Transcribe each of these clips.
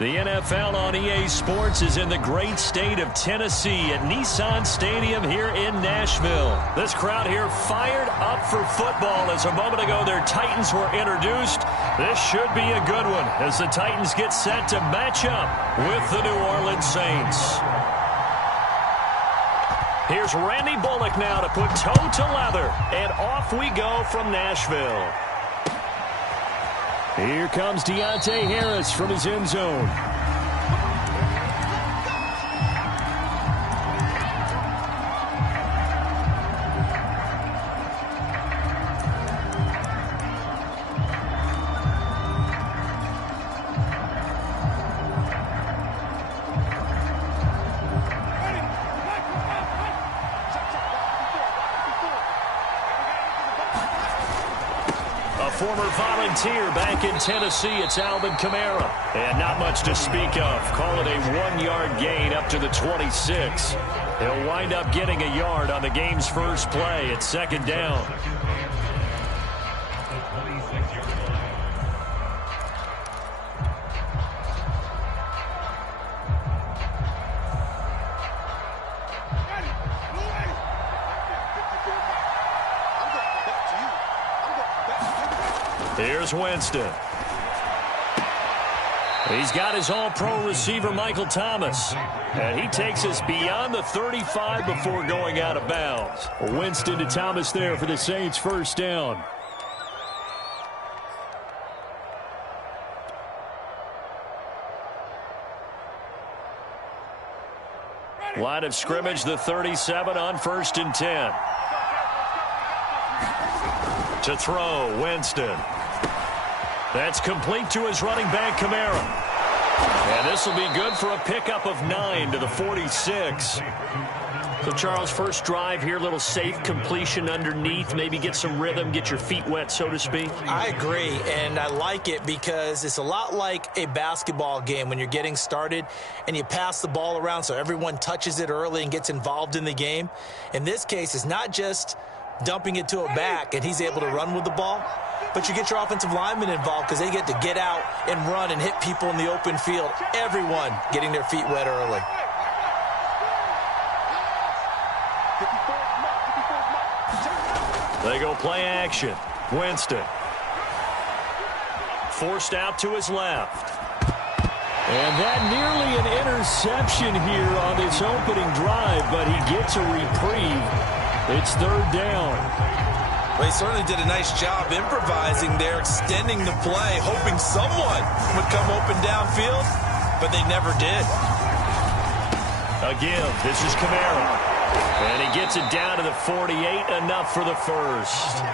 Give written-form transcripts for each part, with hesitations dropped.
The NFL on EA Sports is in the great state of Tennessee at Nissan Stadium here in Nashville. This crowd here fired up for football as a moment ago their Titans were introduced. This should be a good one as the Titans get set to match up with the New Orleans Saints. Here's Randy Bullock now to put toe to leather, and off we go from Nashville. Here comes Deontay Harris from his end zone. Former volunteer back in Tennessee, it's Alvin Kamara. And not much to speak of. Call it a 1-yard gain up to the 26. He'll wind up getting a yard on the game's first play at second down. Here's Winston. He's got his all-pro receiver, Michael Thomas. And he takes us beyond the 35 before going out of bounds. Winston to Thomas there for the Saints' first down. Line of scrimmage, the 37 on 1st and 10. To throw, Winston. That's complete to his running back, Kamara. And this will be good for a pickup of 9 to the 46. So, Charles, first drive here, little safe completion underneath. Maybe get some rhythm, get your feet wet, so to speak. I agree, and I like it because it's a lot like a basketball game when you're getting started and you pass the ball around so everyone touches it early and gets involved in the game. In this case, it's not just dumping it to a back and he's able to run with the ball, but you get your offensive linemen involved because they get to get out and run and hit people in the open field. Everyone getting their feet wet early. They go play action. Winston. Forced out to his left. And that nearly an interception here on this opening drive, but he gets a reprieve. It's third down. Well, he certainly did a nice job improvising there, extending the play, hoping someone would come open downfield, but they never did. Again, this is Kamara. And he gets it down to the 48, enough for the first.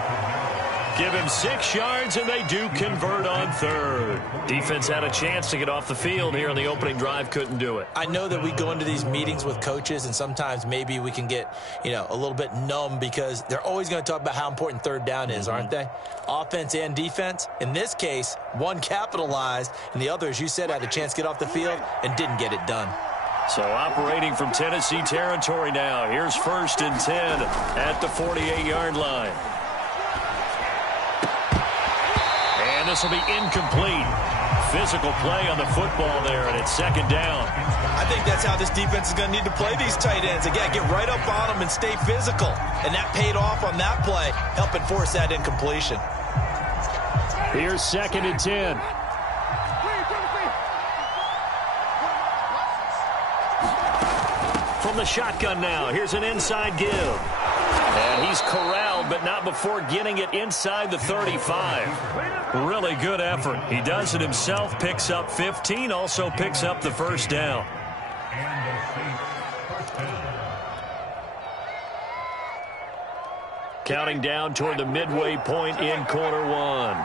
Give him 6 yards, and they do convert on third. Defense had a chance to get off the field here on the opening drive, couldn't do it. I know that we go into these meetings with coaches, and sometimes maybe we can get, a little bit numb because they're always going to talk about how important third down is, aren't they? Offense and defense. In this case, one capitalized, and the other, as you said, had a chance to get off the field and didn't get it done. So operating from Tennessee territory now. Here's 1st and 10 at the 48-yard line. And this will be incomplete. Physical play on the football there, and it's second down. I think that's how this defense is going to need to play these tight ends. Again, get right up on them and stay physical. And that paid off on that play, helping force that incompletion. Here's 2nd and 10. From the shotgun now, here's an inside give. And he's corralled, but not before getting it inside the 35. Really good effort. He does it himself, picks up 15, also picks up the first down. Counting down toward the midway point in quarter one.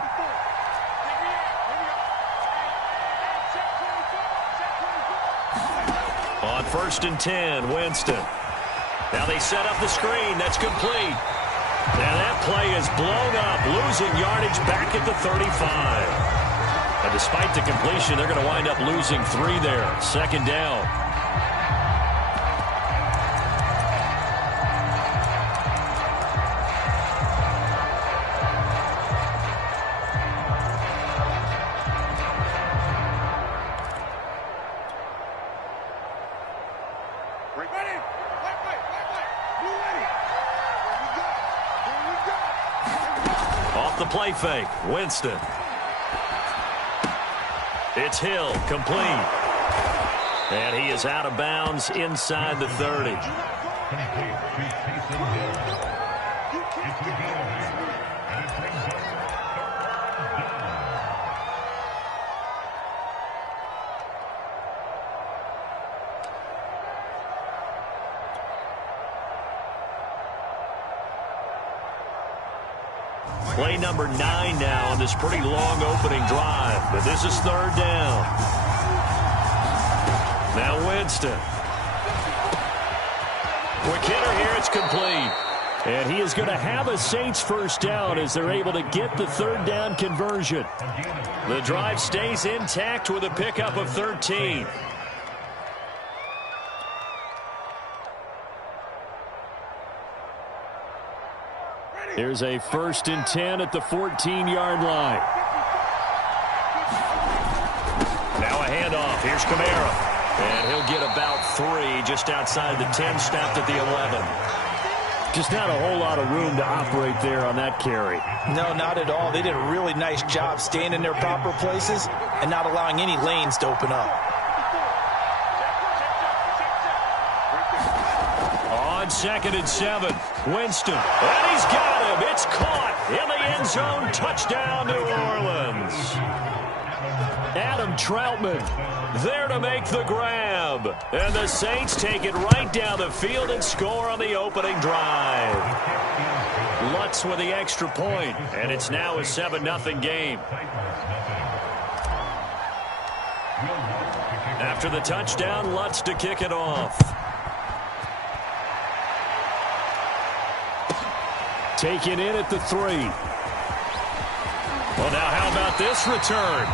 On 1st and 10, Winston. Now they set up the screen. That's complete. And that play is blown up, losing yardage back at the 35. And despite the completion, they're going to wind up losing 3 there. Second down. the play fake. Winston. It's Hill, complete. And he is out of bounds inside the 30. Play number 9 now on this pretty long opening drive. But this is third down. Now Winston. Quick hitter here. It's complete. And he is going to have a Saints first down as they're able to get the third down conversion. The drive stays intact with a pickup of 13. Here's a 1st and 10 at the 14-yard line. Now a handoff. Here's Kamara. And he'll get about 3 just outside the 10, snapped at the 11. Just not a whole lot of room to operate there on that carry. No, not at all. They did a really nice job staying in their proper places and not allowing any lanes to open up. On 2nd and 7, Winston. And he's got him. It's caught in the end zone. Touchdown, New Orleans. Adam Troutman there to make the grab. And the Saints take it right down the field and score on the opening drive. Lutz with the extra point, and it's now a 7-0 game. After the touchdown, Lutz to kick it off. Taken in at the 3. Well, now how about this return?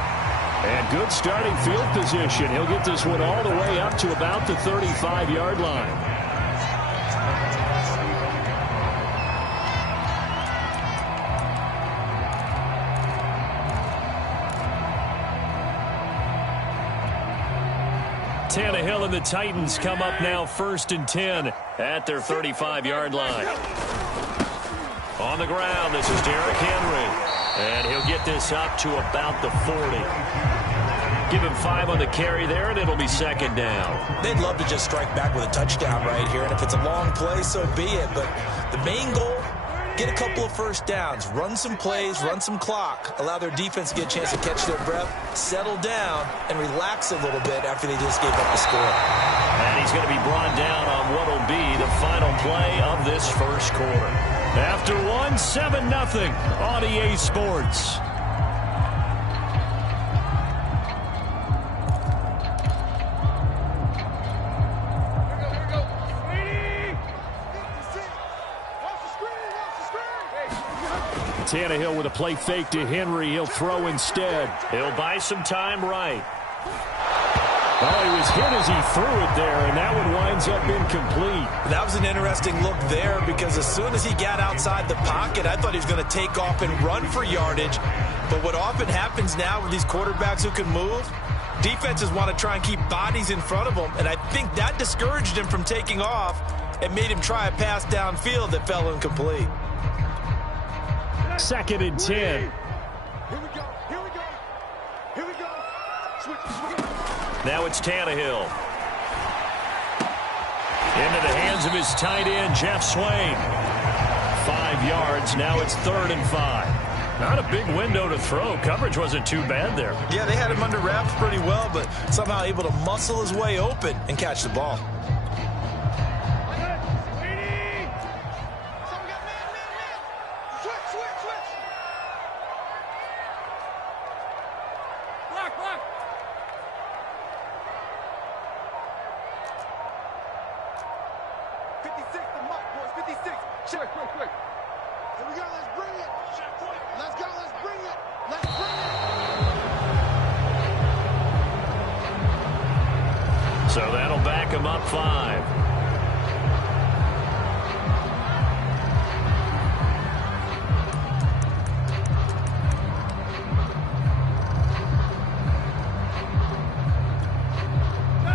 And good starting field position. He'll get this one all the way up to about the 35-yard line. Tannehill and the Titans come up now 1st and 10 at their 35-yard line. On the ground, this is Derrick Henry. And he'll get this up to about the 40. Give him 5 on the carry there, and it'll be 2nd down. They'd love to just strike back with a touchdown right here. And if it's a long play, so be it. But the main goal, get a couple of first downs. Run some plays, run some clock. Allow their defense to get a chance to catch their breath, settle down, and relax a little bit after they just gave up the score. And he's going to be brought down on what will be the final play of this first quarter. After 7-0 on EA Sports. Tannehill with a play fake to Henry. He'll throw instead. He'll buy some time right. Oh, he was hit as he threw it there, and that one winds up incomplete. That was an interesting look there because as soon as he got outside the pocket, I thought he was going to take off and run for yardage. But what often happens now with these quarterbacks who can move, defenses want to try and keep bodies in front of them, and I think that discouraged him from taking off and made him try a pass downfield that fell incomplete. 2nd and 10. Here we go. Here we go. Here we go. Switch. Now it's Tannehill. Into the hands of his tight end, Jeff Swain. 5 yards. Now it's 3rd and 5. Not a big window to throw. Coverage wasn't too bad there. Yeah, they had him under wraps pretty well, but somehow able to muscle his way open and catch the ball. So that'll back him up 5.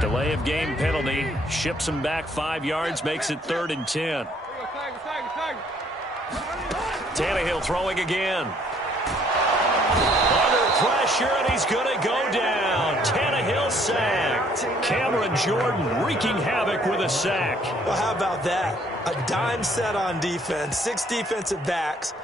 Delay of game penalty. Ships him back 5 yards. Makes it 3rd and 10. Tannehill throwing again. pressure, and he's going to go down. Tannehill sacked. Cameron Jordan wreaking havoc with a sack. Well, how about that? A dime set on defense, 6 defensive backs.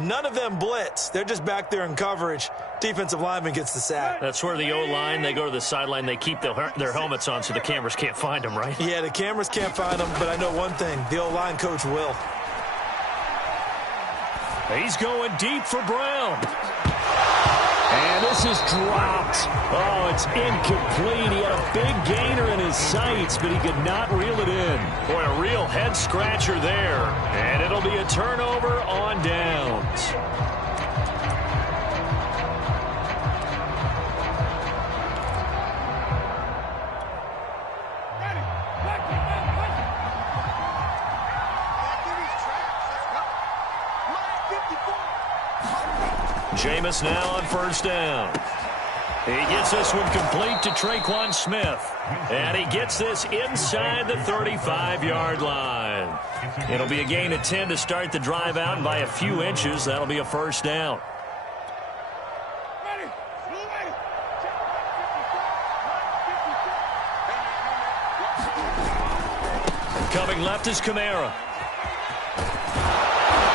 None of them blitz. They're just back there in coverage. Defensive lineman gets the sack. That's where the O-line, they go to the sideline, they keep their helmets on so the cameras can't find them, right? Yeah, the cameras can't find them, but I know one thing. The O-line coach will. He's going deep for Brown. And this is dropped. Oh, it's incomplete. He had a big gainer in his sights, but he could not reel it in. Boy, a real head-scratcher there. And it'll be a turnover on downs. Jameis now on first down. He gets this one complete to Traquan Smith. And he gets this inside the 35-yard line. It'll be a gain of 10 to start the drive out, and by a few inches, that'll be a first down. Coming left is Kamara.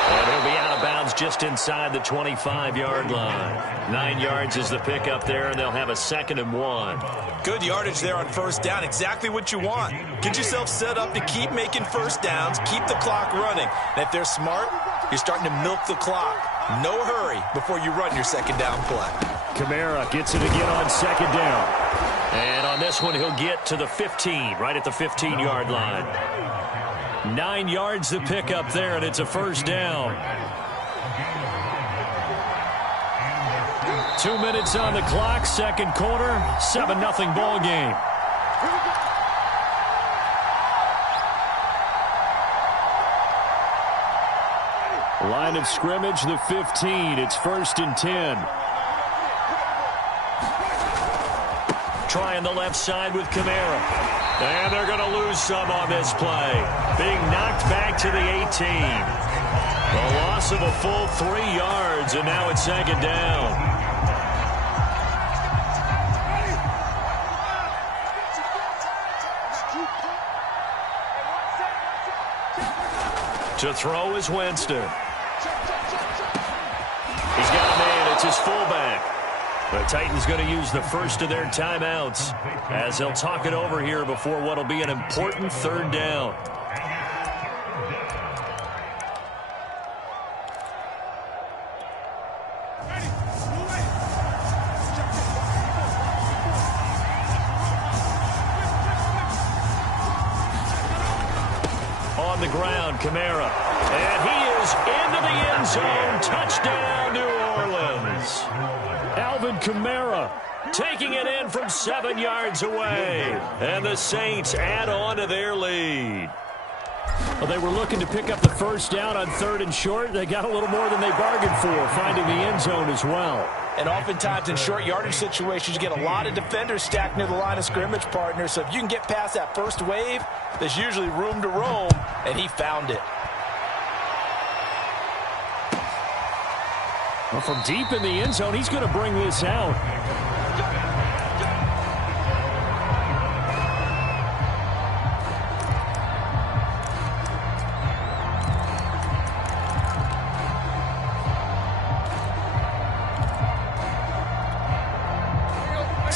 And he'll be out of bounds just inside the 25-yard line. 9 yards is the pickup there, and they'll have a 2nd and 1. Good yardage there on first down. Exactly what you want. Get yourself set up to keep making first downs, keep the clock running. And if they're smart, you're starting to milk the clock. No hurry before you run your 2nd down play. Kamara gets it again on 2nd down. And on this one, he'll get to the 15, right at the 15-yard line. 9 yards the pickup there, and it's a first down. 2 minutes on the clock, second quarter, 7-0 ball game. Line of scrimmage, the 15. It's 1st and 10. Trying the left side with Kamara. And they're going to lose some on this play. Being knocked back to the 18. A loss of a full 3 yards, and now it's 2nd down. To throw is Winston. He's got a man. It's his fullback. The Titans going to use the first of their timeouts as they'll talk it over here before what will be an important 3rd down. On the ground, Kamara. And he is into the end zone. Touchdown, New Orleans. Alvin Kamara taking it in from 7 yards away. And the Saints add on to their lead. Well, they were looking to pick up the first down on 3rd and short. They got a little more than they bargained for, finding the end zone as well. And oftentimes in short yardage situations, you get a lot of defenders stacked near the line of scrimmage, partner. So if you can get past that first wave, there's usually room to roam, and he found it. Well, from deep in the end zone, he's going to bring this out.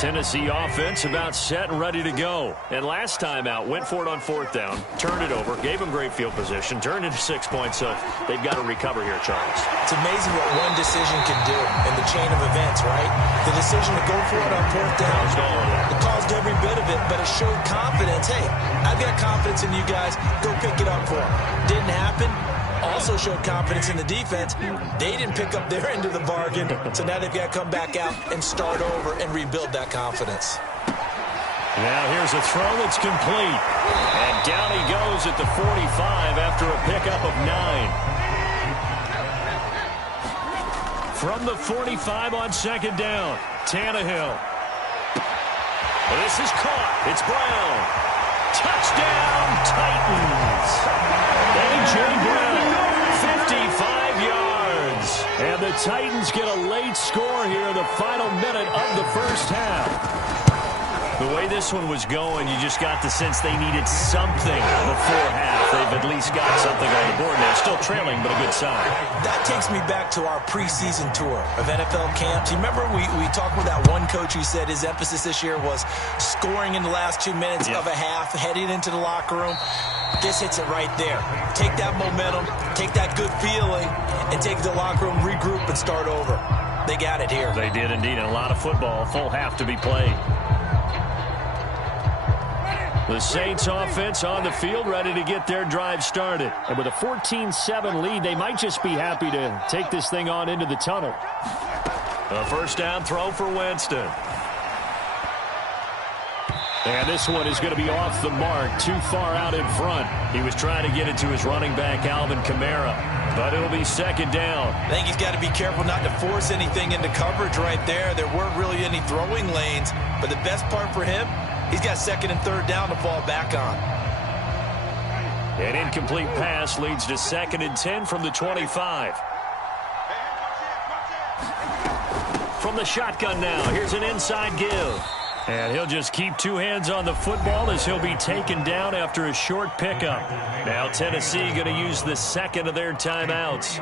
Tennessee offense about set and ready to go. And last time out, went for it on 4th down, turned it over, gave them great field position, turned into 6 points, so they've got to recover here, Charles. It's amazing what one decision can do in the chain of events, right? The decision to go for it on 4th down, it caused every bit of it, but it showed confidence. Hey, I've got confidence in you guys. Go pick it up for them. Didn't happen. Also showed confidence in the defense. They didn't pick up their end of the bargain, so now they've got to come back out and start over and rebuild that confidence. Now here's a throw that's complete. And down he goes at the 45 after a pickup of 9. From the 45 on 2nd down, Tannehill. This is caught. It's Brown. Touchdown, Titans. A.J. Brown, 55 yards. And the Titans get a late score here in the the final minute of the first half. The way this one was going, you just got the sense they needed something before half. They've at least got something on the board now. Still trailing, but a good sign. That takes me back to our preseason tour of NFL camps. You remember we talked with that one coach who said his emphasis this year was scoring in the last 2 minutes of a half, heading into the locker room. This hits it right there. Take that momentum, take that good feeling, and take the locker room, regroup, and start over. They got it here. They did indeed. And a lot of football, full half to be played. The Saints offense on the field, ready to get their drive started. And with a 14-7 lead, they might just be happy to take this thing on into the tunnel. A first down throw for Winston. And this one is going to be off the mark, too far out in front. He was trying to get it to his running back, Alvin Kamara. But it'll be second down. I think he's got to be careful not to force anything into coverage right there. There weren't really any throwing lanes. But the best part for him, he's got second and third down to fall back on. An incomplete pass leads to 2nd and 10 from the 25. From the shotgun now, here's an inside give. And he'll just keep two hands on the football as he'll be taken down after a short pickup. Now Tennessee going to use the second of their timeouts,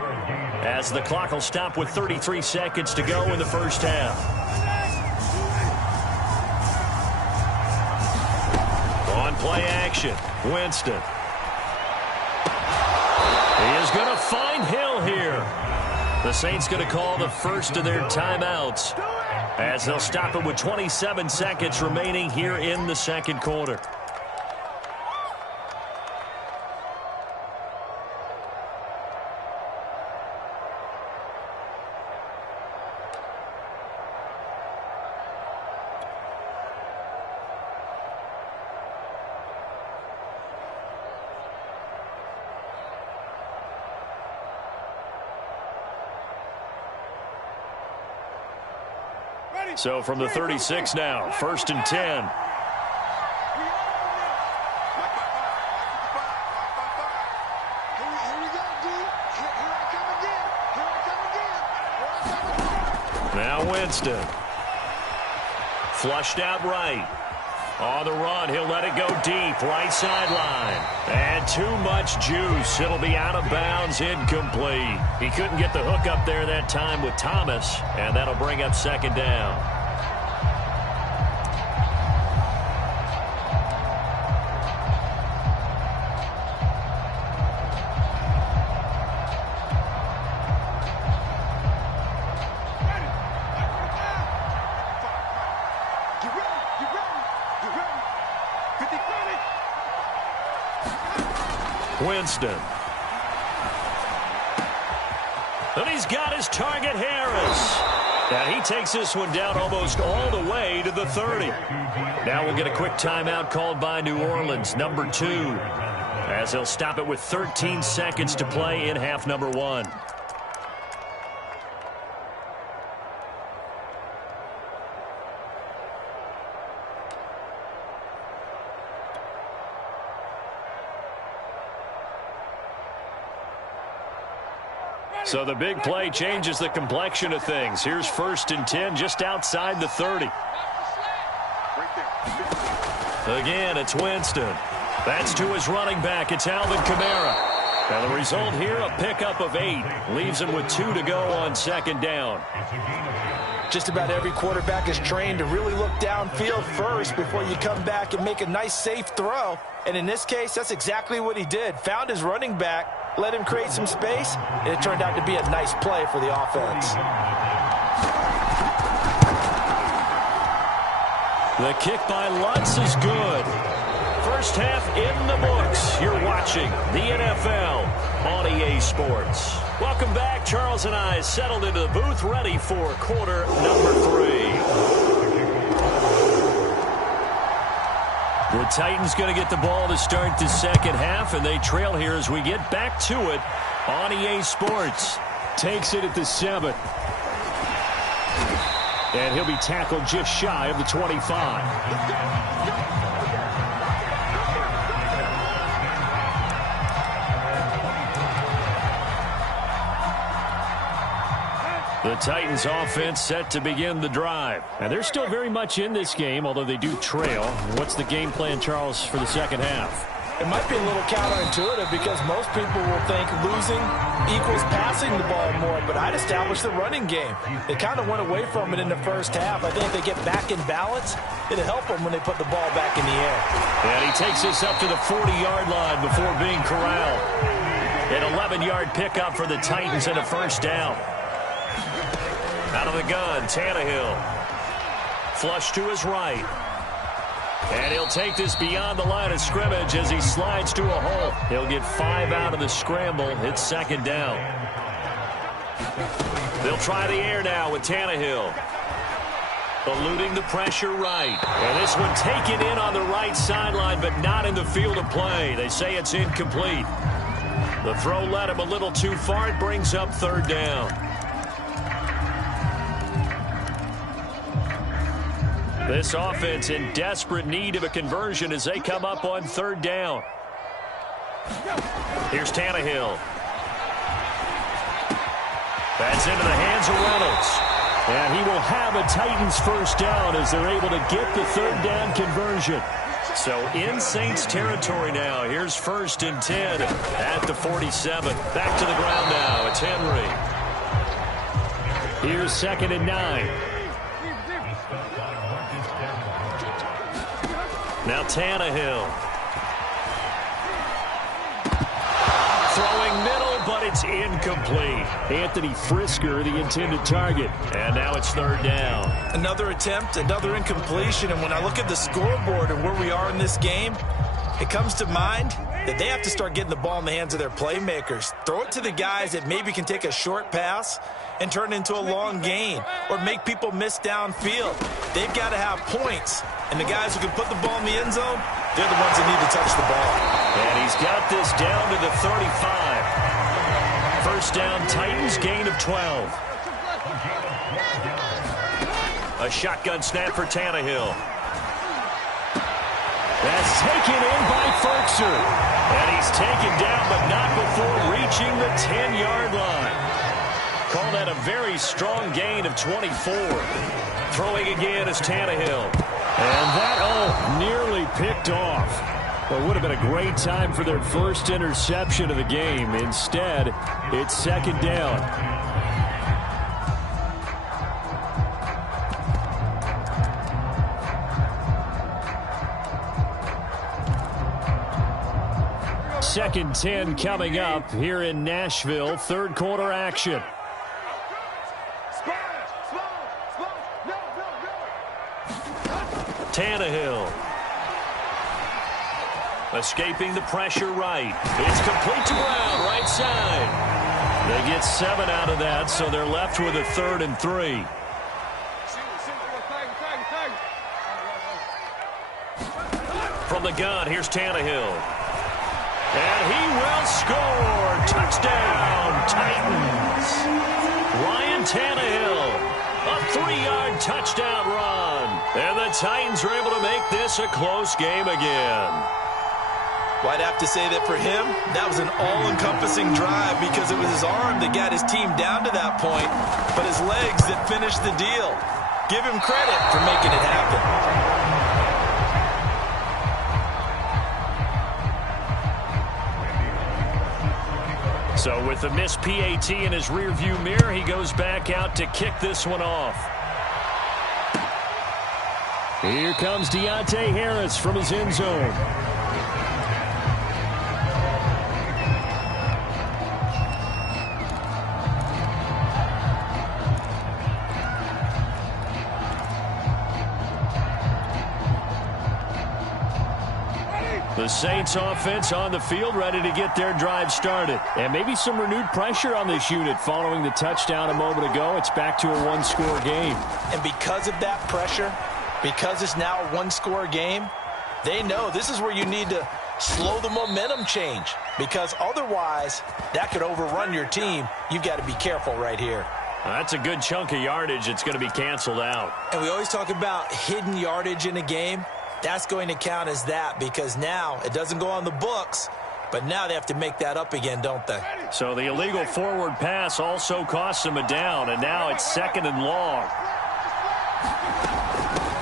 as the clock will stop with 33 seconds to go in the first half. On play action, Winston. He is going to find Hill here. The Saints going to call the first of their timeouts, as they'll stop it with 27 seconds remaining here in the second quarter. So from the 36 now, 1st and 10. Now Winston. Flushed out right. On the run, he'll let it go deep, right sideline. And too much juice. It'll be out of bounds, incomplete. He couldn't get the hook up there that time with Thomas, and that'll bring up second down. Winston. And he's got his target, Harris. And he takes this one down almost all the way to the 30. Now we'll get a quick timeout called by New Orleans, number 2, as they'll stop it with 13 seconds to play in half number 1. So the big play changes the complexion of things. Here's 1st and 10 just outside the 30. Again, it's Winston. That's to his running back. It's Alvin Kamara. And the result here, a pickup of 8. Leaves him with 2 to go on second down. Just about every quarterback is trained to really look downfield first before you come back and make a nice, safe throw. And in this case, that's exactly what he did. Found his running back, let him create some space, and it turned out to be a nice play for the offense. The kick by Lutz is good. First half in the books. You're watching the NFL on EA Sports. Welcome back. Charles and I settled into the booth, ready for quarter number 3. The Titans going to get the ball to start the second half, and they trail here as we get back to it on EA Sports. Takes it at the 7. And he'll be tackled just shy of the 25. The Titans offense set to begin the drive. And they're still very much in this game, although they do trail. What's the game plan, Charles, for the second half? It might be a little counterintuitive because most people will think losing equals passing the ball more, but I'd establish the running game. They kind of went away from it in the first half. I think if they get back in balance, it'll help them when they put the ball back in the air. And he takes us up to the 40-yard line before being corralled. An 11-yard pickup for the Titans and a first down. Out of the gun, Tannehill. Flush to his right. And he'll take this beyond the line of scrimmage as he slides to a hole. He'll get 5 out of the scramble. It's second down. They'll try the air now with Tannehill. Eluding the pressure right. And this one taken in on the right sideline, but not in the field of play. They say it's incomplete. The throw led him a little too far. It brings up third down. This offense in desperate need of a conversion as they come up on third down. Here's Tannehill. That's into the hands of Reynolds. And he will have a Titans first down as they're able to get the third down conversion. So in Saints territory now. Here's 1st and 10 at the 47. Back to the ground now. It's Henry. Here's 2nd and 9. Now Tannehill. Throwing middle, but it's incomplete. Anthony Frisker, the intended target. And now it's third down. Another attempt, another incompletion. And when I look at the scoreboard and where we are in this game, it comes to mind that they have to start getting the ball in the hands of their playmakers. Throw it to the guys that maybe can take a short pass and turn it into a long gain or make people miss downfield. They've got to have points. And the guys who can put the ball in the end zone, they're the ones that need to touch the ball. And he's got this down to the 35. First down, Titans, gain of 12. A shotgun snap for Tannehill. That's taken in by Ferkser. And he's taken down, but not before reaching the 10-yard line. Call that a very strong gain of 24. Throwing again is Tannehill. And that, nearly picked off. Well, it would have been a great time for their first interception of the game. Instead, it's second down. Second 10 coming up here in Nashville. Third quarter action. Tannehill. Escaping the pressure right. It's complete to Brown, right side. They get 7 out of that, so they're left with a 3rd and 3. From the gun, here's Tannehill. And he will score. Touchdown, Titans. Ryan Tannehill. A 3-yard touchdown run. And the Titans are able to make this a close game again. Well, I'd have to say that for him, that was an all-encompassing drive because it was his arm that got his team down to that point, but his legs that finished the deal. Give him credit for making it happen. So with the missed PAT in his rearview mirror, he goes back out to kick this one off. Here comes Deontay Harris from his end zone. The Saints offense on the field ready to get their drive started. And maybe some renewed pressure on this unit following the touchdown a moment ago. It's back to a one-score game. And because of that pressure, because it's now a one-score game, they know this is where you need to slow the momentum change. Because otherwise, that could overrun your team. You've got to be careful right here. That's a good chunk of yardage. It's going to be canceled out. And we always talk about hidden yardage in a game. That's going to count as that because now it doesn't go on the books, but now they have to make that up again, don't they? So the illegal forward pass also costs him a down, and now it's 2nd and long.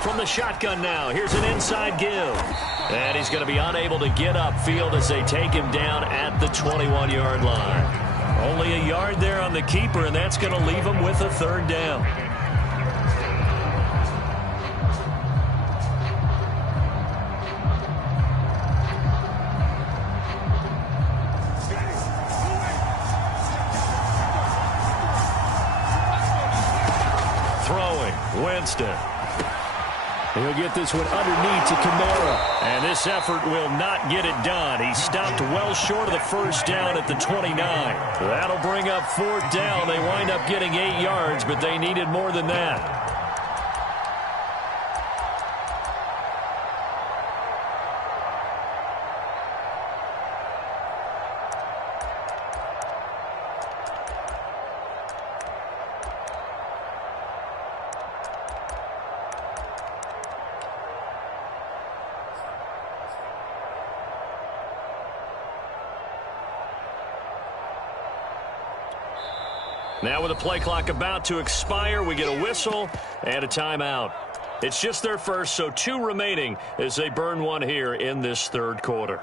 From the shotgun now, here's an inside give. And he's going to be unable to get upfield as they take him down at the 21-yard line. Only a yard there on the keeper, and that's going to leave him with a 3rd down. Throwing, Winston. He'll get this one underneath to Kamara. And this effort will not get it done. He stopped well short of the 1st down at the 29. That'll bring up 4th down. They wind up getting 8 yards, but they needed more than that. Now with the play clock about to expire, we get a whistle and a timeout. It's just their first, so 2 remaining as they burn one here in this 3rd quarter.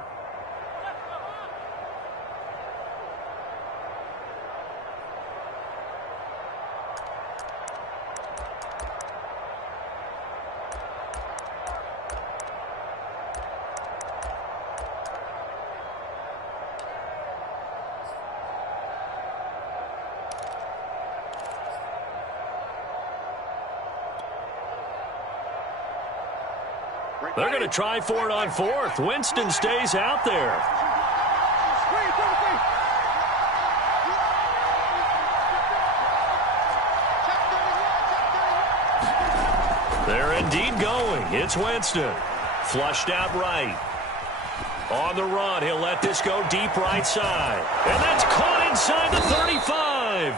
They're going to try for it on 4th. Winston stays out there. They're indeed going. It's Winston. Flushed out right. On the run, he'll let this go deep right side. And that's caught inside the 35.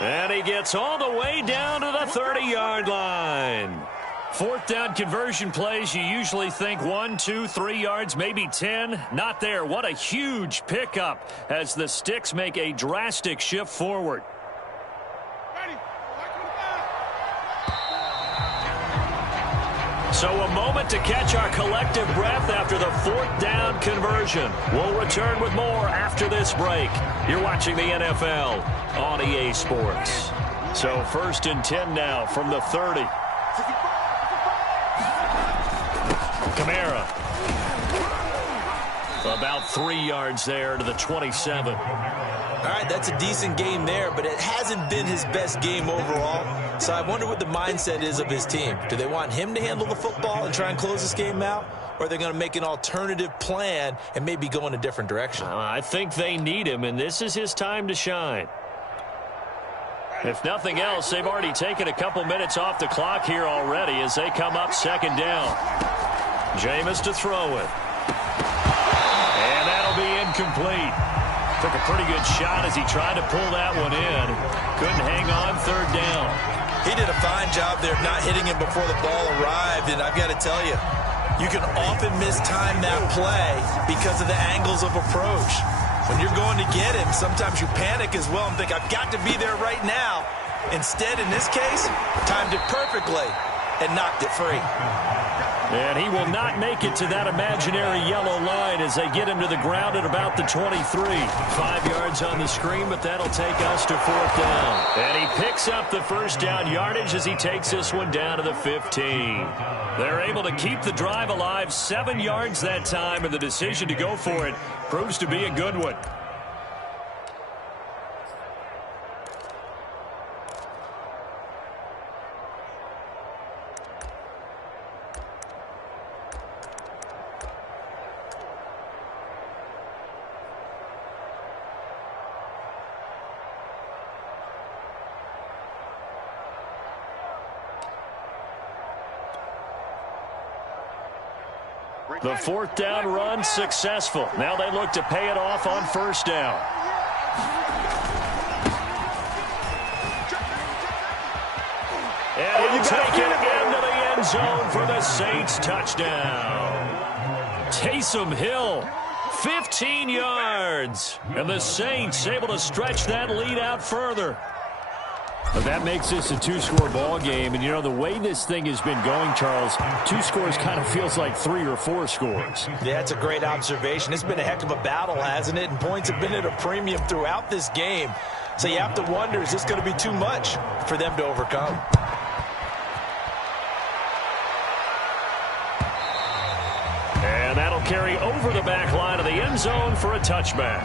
And he gets all the way down to the 30-yard line. 4th down conversion plays, you usually think 1, 2, 3 yards, maybe 10. Not there. What a huge pickup as the Sticks make a drastic shift forward. So a moment to catch our collective breath after the 4th down conversion. We'll return with more after this break. You're watching the NFL on EA Sports. So 1st and 10 now from the 30. Kamara. About 3 yards there to the 27. All right, that's a decent game there, but it hasn't been his best game overall. So I wonder what the mindset is of his team. Do they want him to handle the football and try and close this game out? Or are they going to make an alternative plan and maybe go in a different direction? I think they need him, and this is his time to shine. If nothing else, they've already taken a couple minutes off the clock here already as they come up 2nd down. Jameis to throw it. And that'll be incomplete. Took a pretty good shot as he tried to pull that one in. Couldn't hang on 3rd down. He did a fine job there of not hitting him before the ball arrived, and I've got to tell you, you can often mistime that play because of the angles of approach. When you're going to get him, sometimes you panic as well and think, I've got to be there right now. Instead, in this case, timed it perfectly and knocked it free. And he will not make it to that imaginary yellow line as they get him to the ground at about the 23. 5 yards on the screen, but that'll take us to 4th down. And he picks up the 1st down yardage as he takes this one down to the 15. They're able to keep the drive alive, 7 yards that time, and the decision to go for it proves to be a good one. The 4th down run successful. Now they look to pay it off on 1st down. And he'll take it into the end zone for the Saints touchdown. Taysom Hill 15 yards. And the Saints able to stretch that lead out further. But that makes this a two-score ball game. And, you know, the way this thing has been going, Charles, 2 scores kind of feels like 3 or 4 scores. Yeah, that's a great observation. It's been a heck of a battle, hasn't it? And points have been at a premium throughout this game. So you have to wonder, is this going to be too much for them to overcome? And that'll carry over the back line of the end zone for a touchback.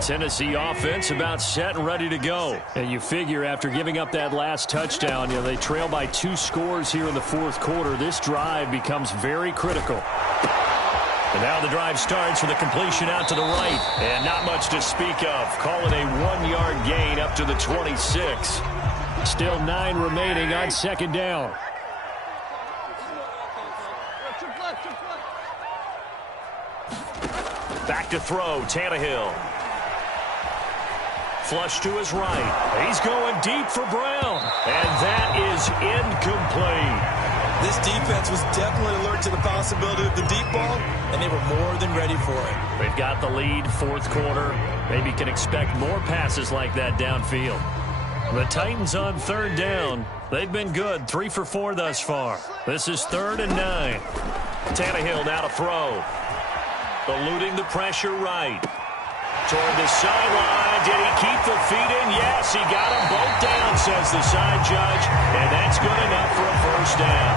Tennessee offense about set and ready to go. And you figure after giving up that last touchdown, you know, they trail by 2 scores here in the fourth quarter. This drive becomes very critical. And now the drive starts with a completion out to the right. And not much to speak of. Call it a 1-yard gain up to the 26. Still 9 remaining on second down. Back to throw, Tannehill. Flush to his right. He's going deep for Brown. And that is incomplete. This defense was definitely alert to the possibility of the deep ball, and they were more than ready for it. They've got the lead, fourth quarter. Maybe can expect more passes like that downfield. The Titans on third down. They've been good, 3 for 4 thus far. This is 3rd and 9. Tannehill now to throw. Eluding the pressure right. Toward the sideline. Did he keep the feet in? Yes, he got them both down, says the side judge. And that's good enough for a first down.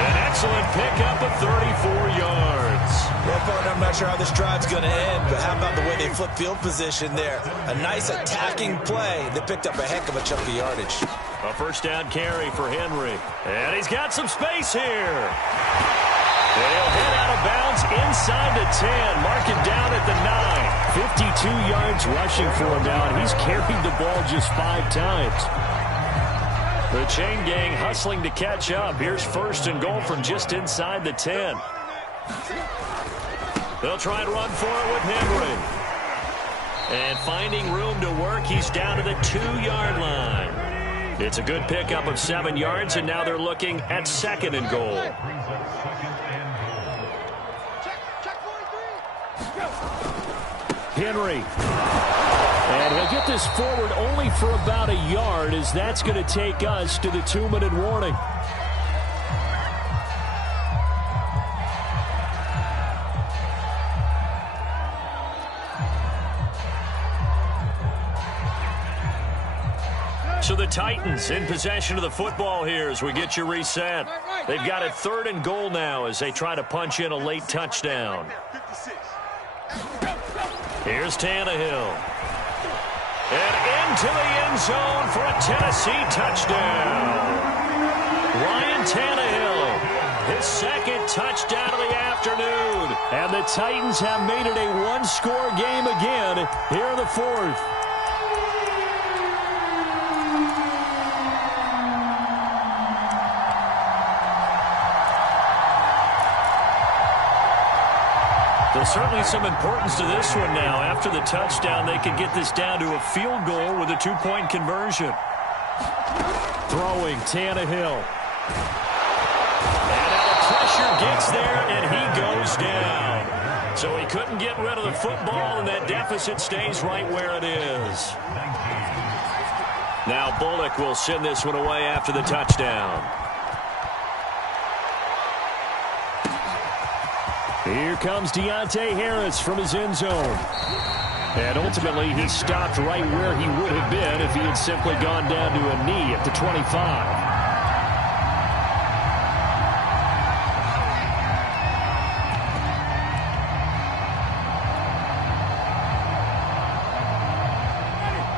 An excellent pickup of 34 yards. Well, partner, I'm not sure how this drive's going to end, but how about the way they flip field position there? A nice attacking play that picked up a heck of a chunk of yardage. A first down carry for Henry. And he's got some space here. They'll head out of bounds inside the 10. Mark it down at the 9. 52 yards rushing for him now, and he's carried the ball just 5 times. The chain gang hustling to catch up. Here's 1st and goal from just inside the 10. They'll try and run for it with Henry. And finding room to work, he's down to the 2-yard line. It's a good pickup of 7 yards, and now they're looking at 2nd and goal. Henry. And he'll get this forward only for about a yard, as that's going to take us to the 2-minute warning. So the Titans in possession of the football here as we get you reset. They've got it 3rd and goal now as they try to punch in a late touchdown. Here's Tannehill. And into the end zone for a Tennessee touchdown. Ryan Tannehill, his 2nd touchdown of the afternoon. And the Titans have made it a 1-score game again here in the 4th. There's certainly some importance to this one now. After the touchdown, they could get this down to a field goal with a 2-point conversion. Throwing, Tannehill. And now the pressure gets there, and he goes down. So he couldn't get rid of the football, and that deficit stays right where it is. Now Bullock will send this one away after the touchdown. Here comes Deontay Harris from his end zone. And ultimately, he stopped right where he would have been if he had simply gone down to a knee at the 25.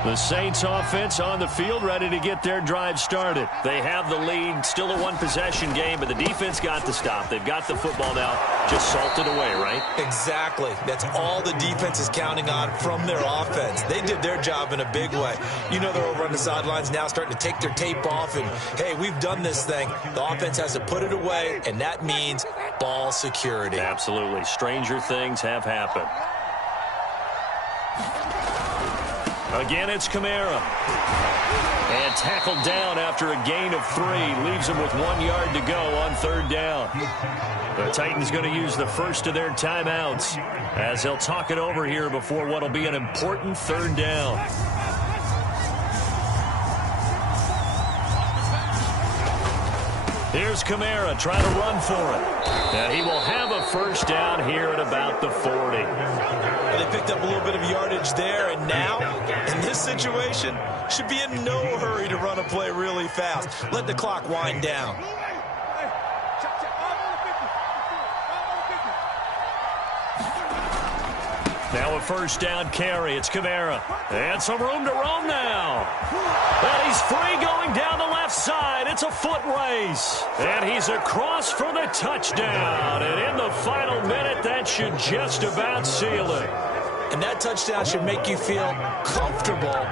The Saints offense on the field ready to get their drive started. They have the lead, still a 1-possession game, but the defense got the stop. They've got the football now, just salted away, right? Exactly. That's all the defense is counting on from their offense. They did their job in a big way. You know they're over on the sidelines now starting to take their tape off and, hey, we've done this thing. The offense has to put it away, and that means ball security. Absolutely. Stranger things have happened. Again, it's Kamara. And tackled down after a gain of 3. Leaves him with 1 yard to go on 3rd down. The Titans going to use the first of their timeouts as they'll talk it over here before what will be an important 3rd down. Here's Kamara trying to run for it. And he will have a first down here at about the 40. They picked up a little bit of yardage there, and now, in this situation, should be in no hurry to run a play really fast. Let the clock wind down. Now a first down carry. It's Kamara. And some room to roam now. And he's free going down the left side. It's a foot race. And he's across for the touchdown. And in the final minute, that should just about seal it. And that touchdown should make you feel comfortable.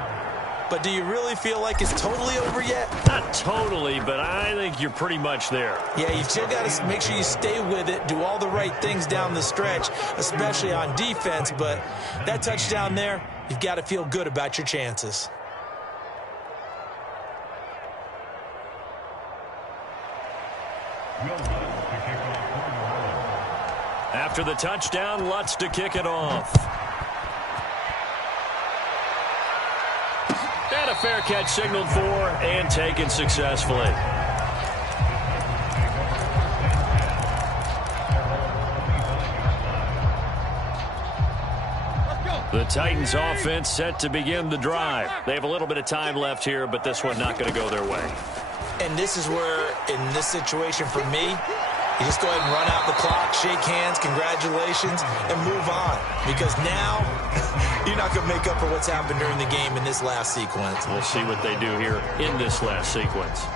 But do you really feel like it's totally over yet? Not totally, but I think you're pretty much there. Yeah, you still got to make sure you stay with it, do all the right things down the stretch, especially on defense. But that touchdown there, you've got to feel good about your chances. After the touchdown, Lutz to kick it off. And a fair catch signaled for and taken successfully. The Titans offense set to begin the drive. They have a little bit of time left here, but this one not going to go their way. And this is where, in this situation for me, you just go ahead and run out the clock, shake hands, congratulations, and move on. Because now, you're not going to make up for what's happened during the game in this last sequence. We'll see what they do here in this last sequence.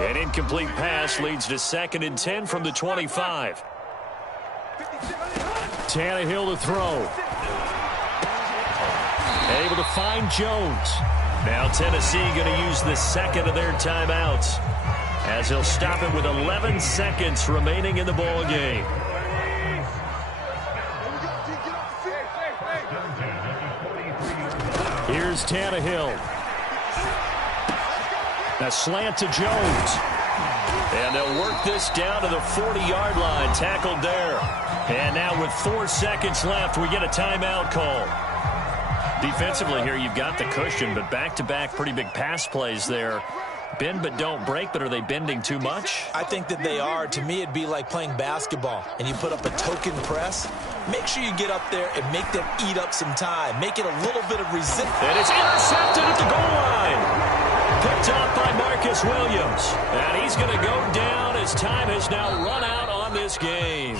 An incomplete pass leads to 2nd and 10 from the 25. Tannehill to throw. Able to find Jones. Now Tennessee going to use the second of their timeouts as they'll stop it with 11 seconds remaining in the ball game. Here's Tannehill. A slant to Jones. And they'll work this down to the 40-yard line. Tackled there. And now with 4 seconds left, we get a timeout call. Defensively here, you've got the cushion, but back-to-back pretty big pass plays there. Bend but don't break, but are they bending too much? I think that they are. To me, it'd be like playing basketball, and you put up a token press. Make sure you get up there and make them eat up some time. Make it a little bit of resistance. And it's intercepted at the goal line. Picked off by Marcus Williams. And he's going to go down as time has now run out on this game.